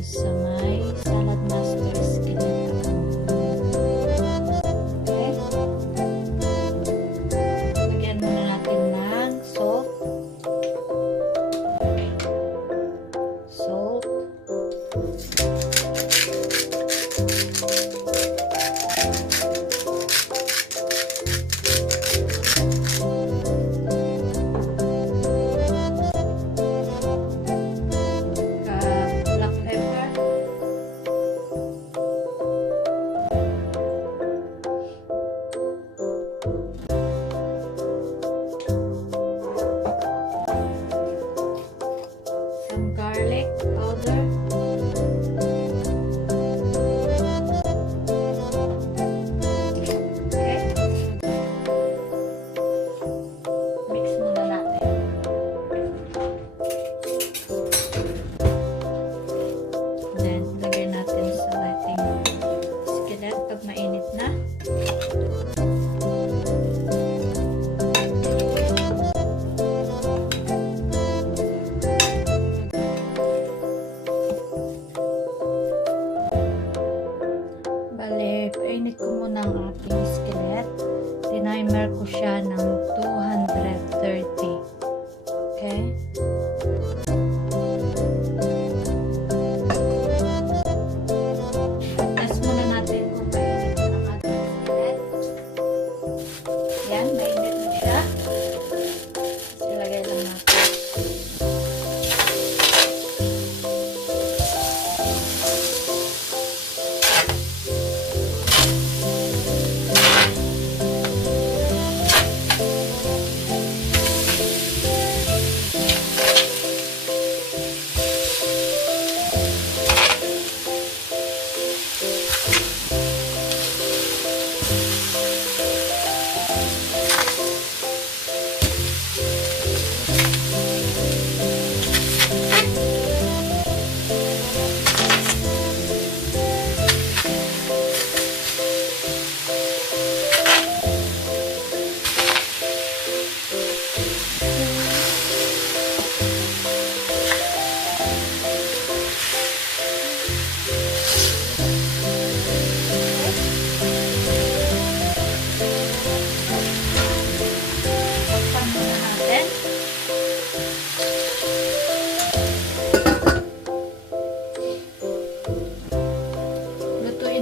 tayo sa may SaladMaster skillet. Okay? Lagyan muna natin ng salt. Garlic powder, okay, mix muna natin. Then lagay natin sa ating skillet pag mainit na. Painit ko muna ang ating skillet. Tinimer ko siya ng 230. Okay? Test muna natin kung mainit ang ating skillet. Yan, mainit na siya. Ilagay lang natin.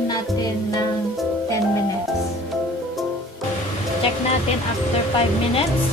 Natin ng 10 minutes. Check natin after 5 minutes.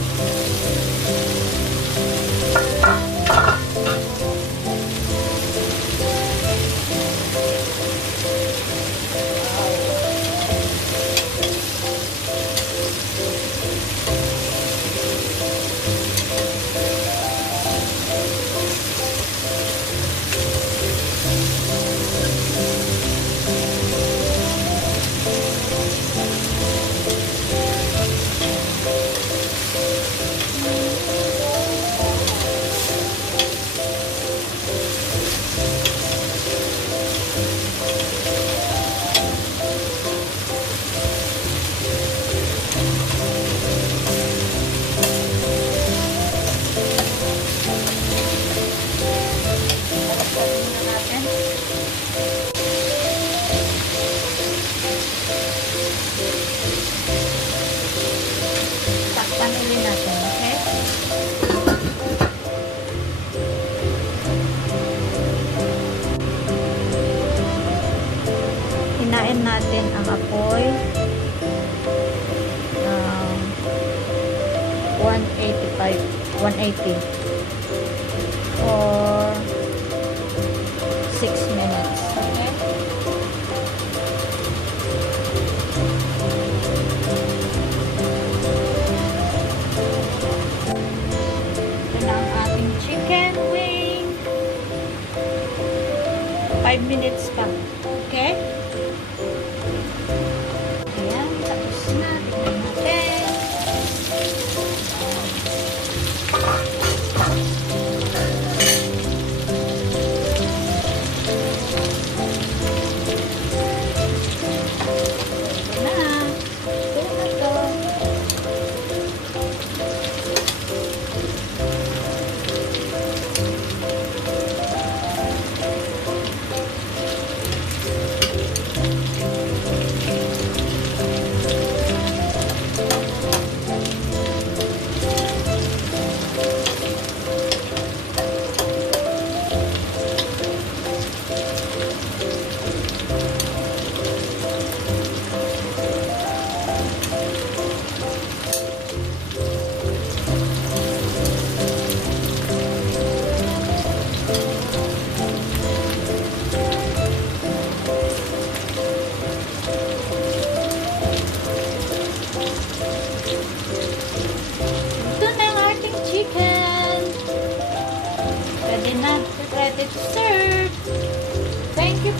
Panuloy natin, okay? Hinain natin ang apoy 180 for 6 minutes, okay? Ito na ang ating chicken wing. 5 minutes pa, okay? Ayan, tapos na. Tignan natin.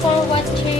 for watching.